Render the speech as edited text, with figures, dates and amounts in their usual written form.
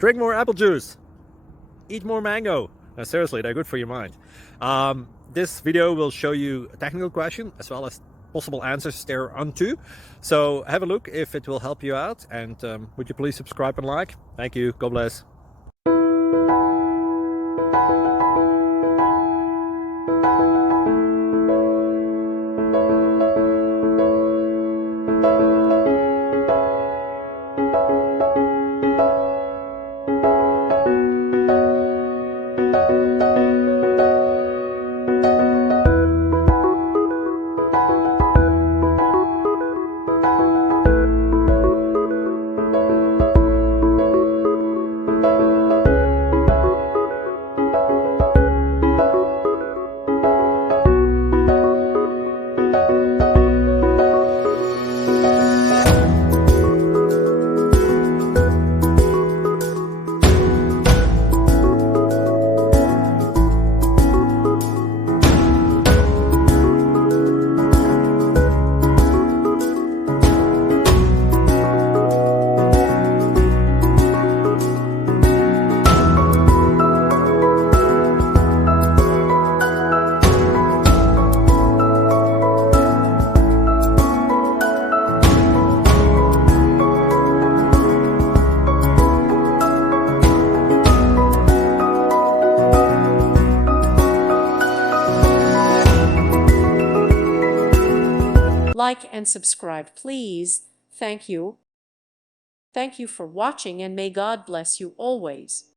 Drink more apple juice. Eat more mango. No, seriously, they're good for your mind. This video will show you a technical question as well as possible answers thereunto. So have a look if it will help you out, and would you please subscribe and like? Thank you. God bless. Like and subscribe, please. Thank you. Thank you for watching, and may God bless you always.